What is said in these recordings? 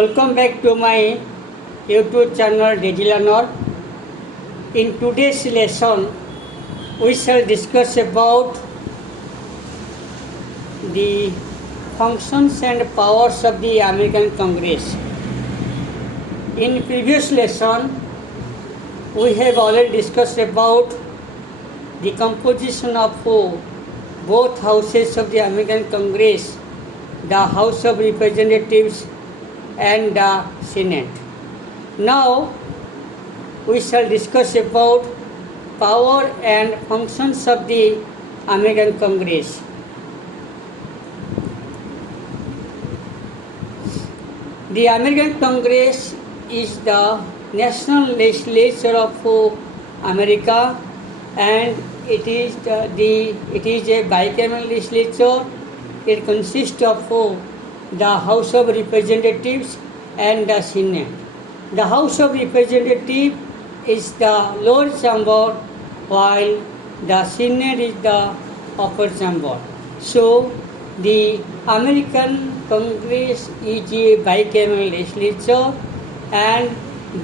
Welcome back to my YouTube channel Digilanor. In today's lesson, we shall discuss about the functions and powers of the American Congress. In previous lesson, we have already discussed about the composition of both houses of the American Congress, the House of Representatives and the Senate. Now we shall discuss about power and functions of the American Congress. The American Congress is the national legislature of America, and it is a bicameral legislature. It consists of the House of Representatives and the Senate. The House of Representatives is the lower chamber, while the Senate is the upper chamber. So the American Congress is a bicameral legislature, and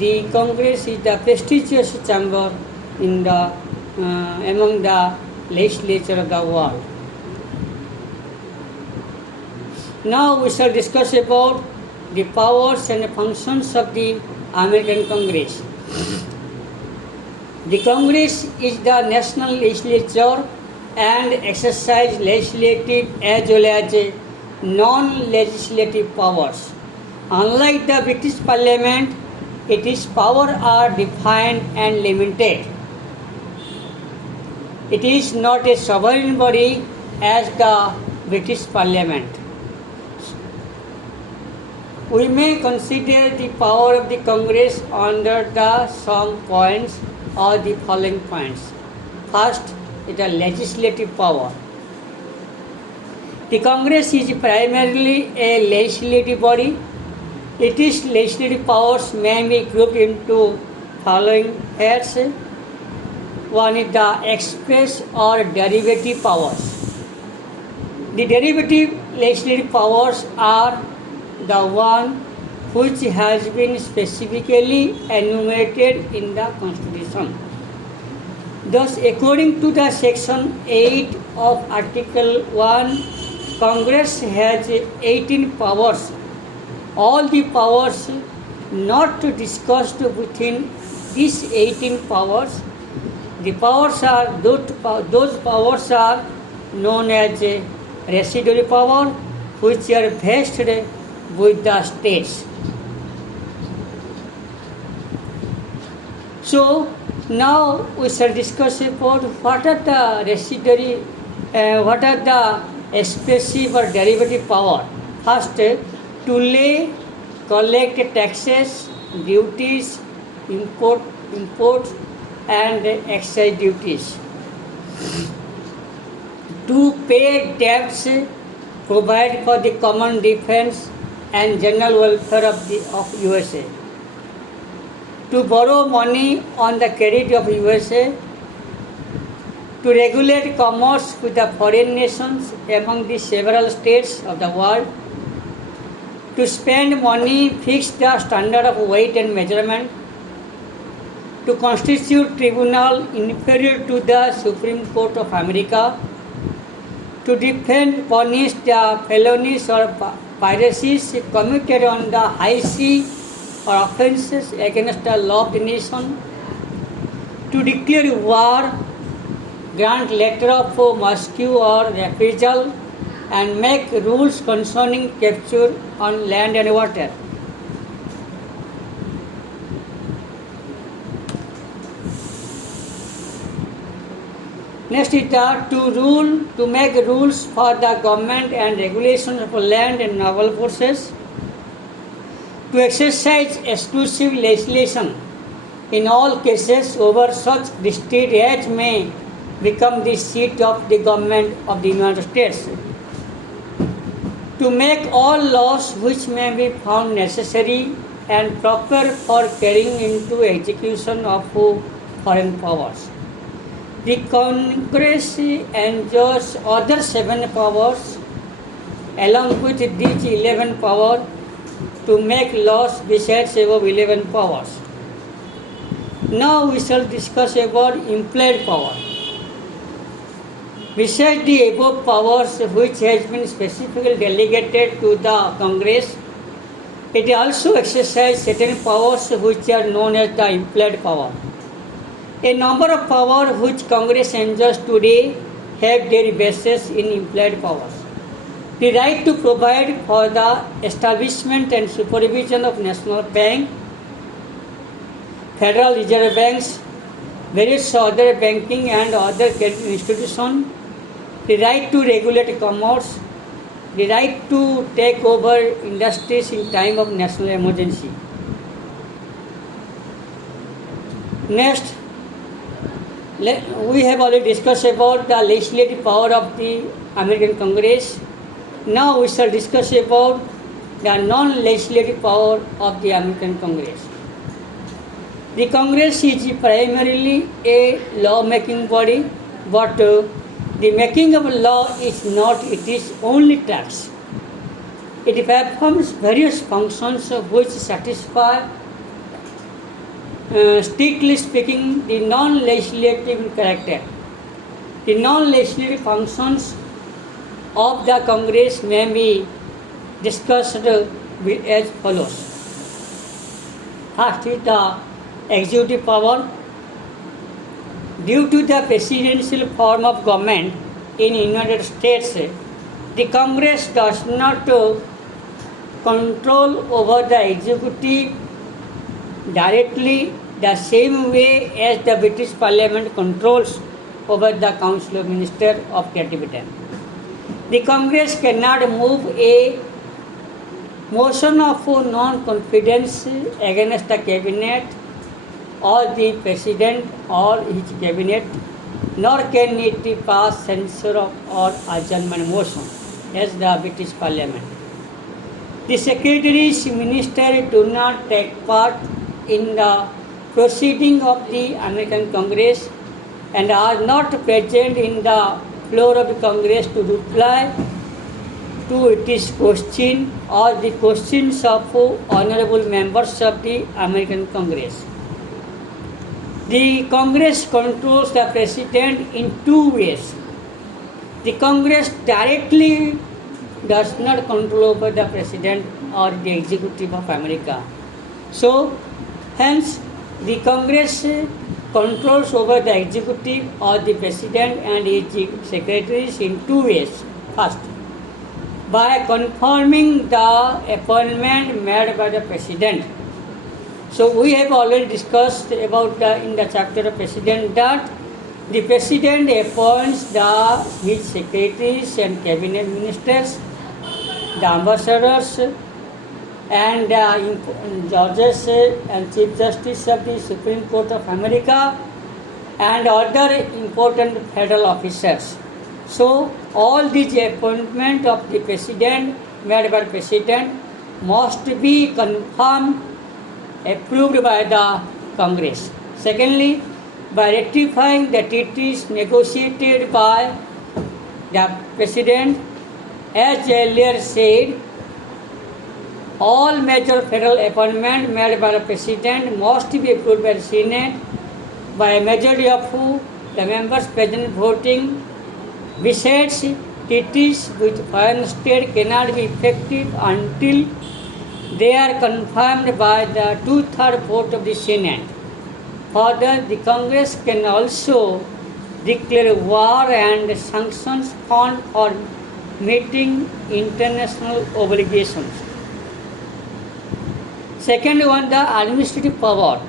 the Congress is the prestigious chamber in the among the legislature of the world. Now we shall discuss about the powers and functions of the American Congress. The Congress is the national legislature and exercises legislative as well as non-legislative powers. Unlike the British Parliament, its powers are defined and limited. It is not a sovereign body as the British Parliament. We may consider the power of the Congress under the some points or the following points. First is the legislative power. The Congress is primarily a legislative body. Its legislative powers may be grouped into following heads. One is the express or derivative powers. The derivative legislative powers are the one which has been specifically enumerated in the Constitution. Thus, according to the Section 8 of Article 1, Congress has 18 powers. All the powers not discussed within these 18 powers, the powers are those powers are known as residuary power, which are vested with the states. So now we shall discuss about what are the residuary, what are the expressive or derivative power. First, to lay, collect taxes, duties, imports and excise duties. To pay debts, provide for the common defense and general welfare of USA. To borrow money on the credit of USA. To regulate commerce with the foreign nations among the several states of the world. To spend money, fix the standard of weight and measurement. To constitute tribunal inferior to the Supreme Court of America. To defend, punish the felonies or piracies committed on the high sea or offences against the law of the nation. To declare war, grant letter of Moscow or reprisal, and make rules concerning capture on land and water. Next is to make rules for the government and regulations of land and naval forces. To exercise exclusive legislation in all cases over such district as may become the seat of the government of the United States. To make all laws which may be found necessary and proper for carrying into execution of foreign powers. The Congress enjoys other 7 powers. Along with these 11 powers, to make laws besides above 11 powers. Now we shall discuss about implied power. Besides the above powers which has been specifically delegated to the Congress, it also exercises certain powers which are known as the implied power. A number of powers which Congress enjoys today have their basis in implied powers. The right to provide for the establishment and supervision of National Bank, Federal Reserve Banks, various other banking and other credit institutions, the right to regulate commerce, the right to take over industries in time of national emergency. Next, we have already discussed about the legislative power of the American Congress. Now we shall discuss about the non-legislative power of the American Congress. The Congress is primarily a law-making body, but the making of law is not its only task. It performs various functions which satisfy, strictly speaking, the non-legislative character. The non-legislative functions of the Congress may be discussed as follows. First is the executive power. Due to the presidential form of government in United States, the Congress does not control over the executive directly the same way as the British Parliament controls over the Council of Ministers of Great Britain. The Congress cannot move a motion of non-confidence against the Cabinet or the President or his Cabinet, nor can it pass censure or adjournment motion as the British Parliament. The Secretaries, Ministers do not take part in the proceeding of the American Congress and are not present in the floor of the Congress to reply to its question or the questions of honorable members of the American Congress. The Congress controls the President in two ways. The Congress directly does not control over the President or the Executive of America. So, hence, the Congress controls over the Executive or the President and his secretaries in two ways. First, by confirming the appointment made by the President. So we have already discussed about in the chapter of President that the President appoints his secretaries and cabinet ministers, the ambassadors, and judges and Chief Justice of the Supreme Court of America and other important federal officers. So all these appointments of the President made by the President must be confirmed, approved by the Congress. Secondly, by ratifying the treaties negotiated by the President, as earlier said, all major federal appointments made by the President must be approved by the Senate by a majority of the members present voting. Besides, treaties with foreign states cannot be effective until they are confirmed by the two-thirds vote of the Senate. Further, the Congress can also declare war and sanctions fund for meeting international obligations. Second one, the administrative power.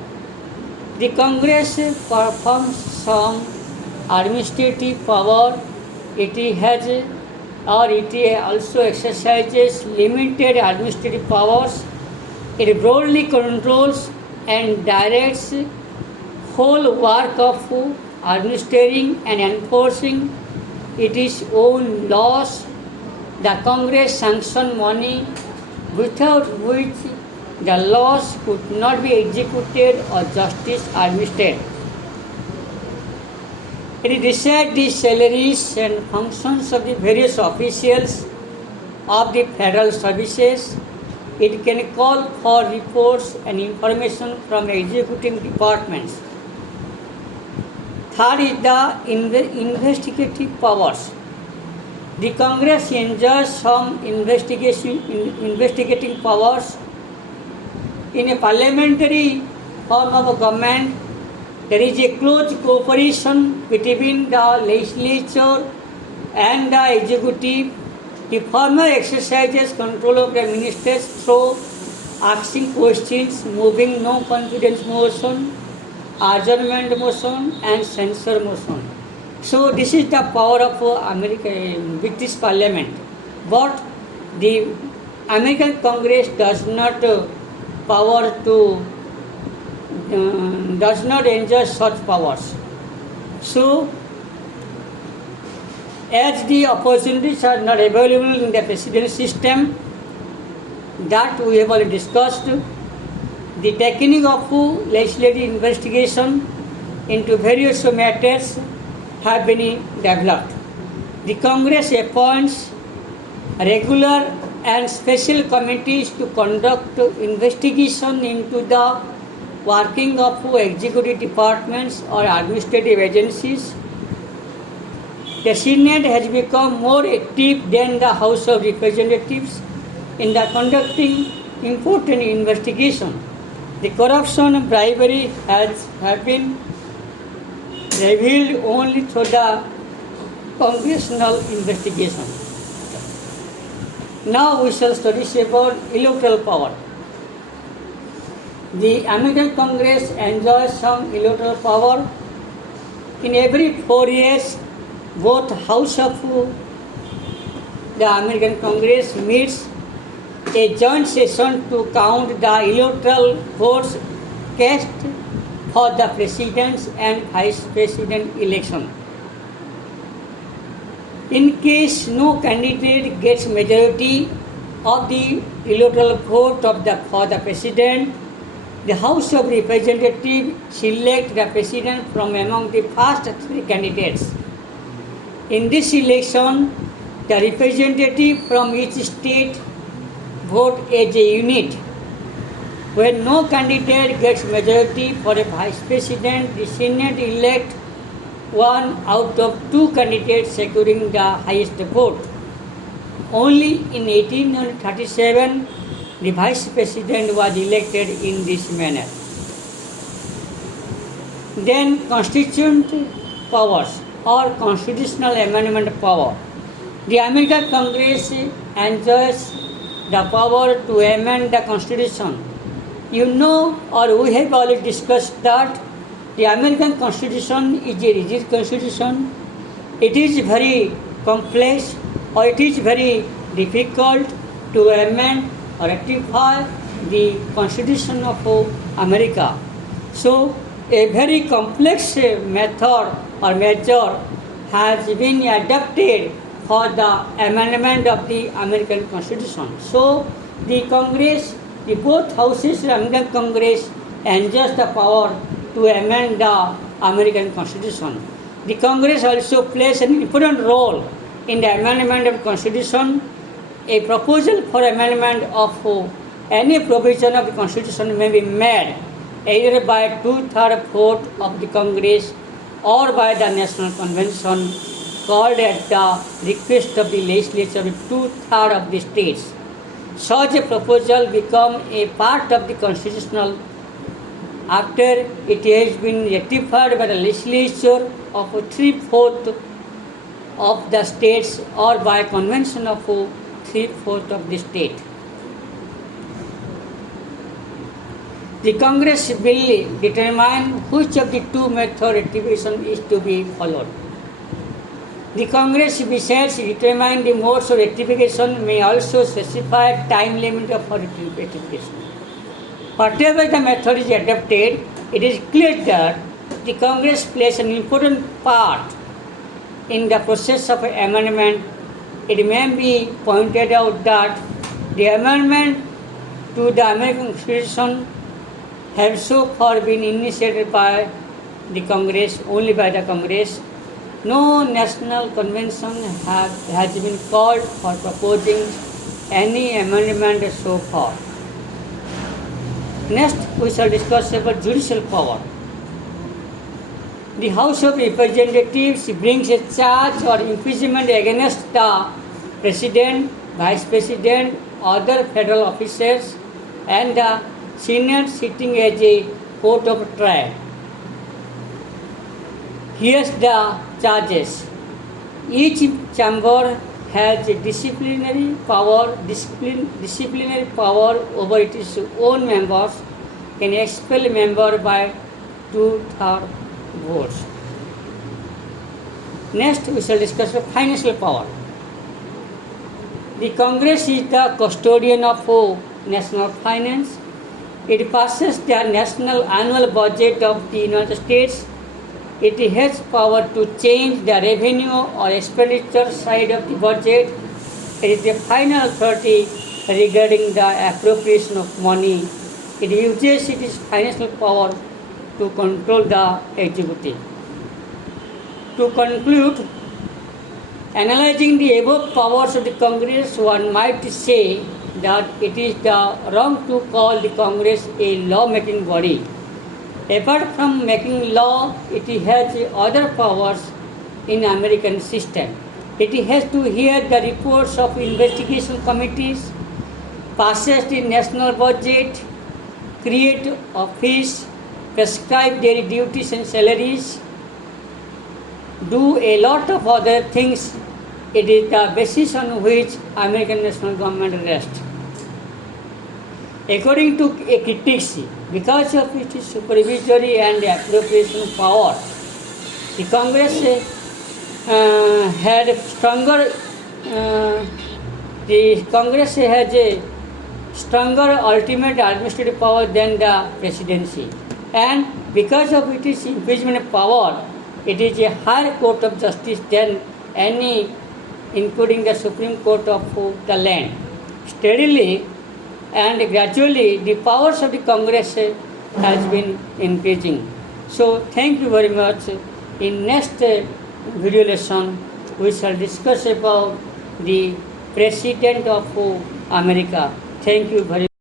The Congress performs some administrative power. It also exercises limited administrative powers. It broadly controls and directs whole work of administering and enforcing its own laws. The Congress sanctions money without which the laws could not be executed or justice administered. It decides the salaries and functions of the various officials of the federal services it can call for reports and information from executive departments. Third is the investigative powers. The Congress enjoys some investigating powers. In a parliamentary form of government, there is a close cooperation between the legislature and the executive. The former exercises control of the ministers through asking questions, moving no confidence motion, adjournment motion, and censure motion. So this is the power of British Parliament. But the American Congress does not enjoy such powers. So, as the opportunities are not available in the presidential system, that we have already discussed, the technique of legislative investigation into various matters have been developed. The Congress appoints regular and special committees to conduct investigation into the working of executive departments or administrative agencies. The Senate has become more active than the House of Representatives in the conducting important investigation. The corruption and bribery have been revealed only through the congressional investigation. Now we shall study about electoral power. The American Congress enjoys some electoral power. In every 4 years, both House of the American Congress meets a joint session to count the electoral votes cast for the president and vice president election. In case no candidate gets majority of the electoral vote for the president, the House of Representatives select the president from among the first 3 candidates. In this election, the representative from each state vote as a unit. When no candidate gets majority for a vice president, the Senate elect one out of 2 candidates securing the highest vote. Only in 1837, the vice president was elected in this manner. Then constituent powers or constitutional amendment power. The American Congress enjoys the power to amend the Constitution. You know, or we have already discussed that the American Constitution is a rigid Constitution. It is very complex, or it is very difficult to amend or rectify the Constitution of America. So, a very complex method or measure has been adopted for the amendment of the American Constitution. So, the Congress, the both houses of the American Congress enjoys the power to amend the American Constitution. The Congress also plays an important role in the amendment of the Constitution. A proposal for amendment of any provision of the Constitution may be made either by 2/3 vote of the Congress or by the National Convention called at the request of the legislature of 2/3 of the states. Such a proposal become a part of the constitutional after it has been ratified by the legislature of 3/4 of the states or by convention of 3/4 of the state. The Congress will determine which of the 2 method ratification is to be followed. The Congress, besides determining the modes of ratification, may also specify time limit for ratification. Whatever the method is adopted, it is clear that the Congress plays an important part in the process of amendment. It may be pointed out that the amendment to the American Constitution have so far been initiated by the Congress, only by the Congress. No national convention has been called for proposing any amendment so far. Next, we shall discuss about judicial power. The House of Representatives brings a charge or impeachment against the President, Vice President, other federal officers, and the Senate sitting as a court of trial. Here's the charges. Each chamber has disciplinary power over its own members, can expel a member by 2/3 votes. Next, we shall discuss the financial power. The Congress is the custodian of national finance. It passes the national annual budget of the United States. It has power to change the revenue or expenditure side of the budget. It is the final authority regarding the appropriation of money. It uses its financial power to control the executive. To conclude, analyzing the above powers of the Congress, one might say that it is wrong to call the Congress a law-making body. Apart from making law, it has other powers in American system. It has to hear the reports of investigation committees, passes the national budget, create office, prescribe their duties and salaries, do a lot of other things. It is the basis on which American national government rests. According to a critics, because of its supervisory and appropriation power, the Congress the Congress has a stronger ultimate administrative power than the presidency, and because of its impeachment power, it is a higher court of justice than any, including the Supreme Court of the land. Steadily and gradually, the powers of the Congress has been increasing. So, thank you very much. In next video lesson, we shall discuss about the President of America. Thank you very much.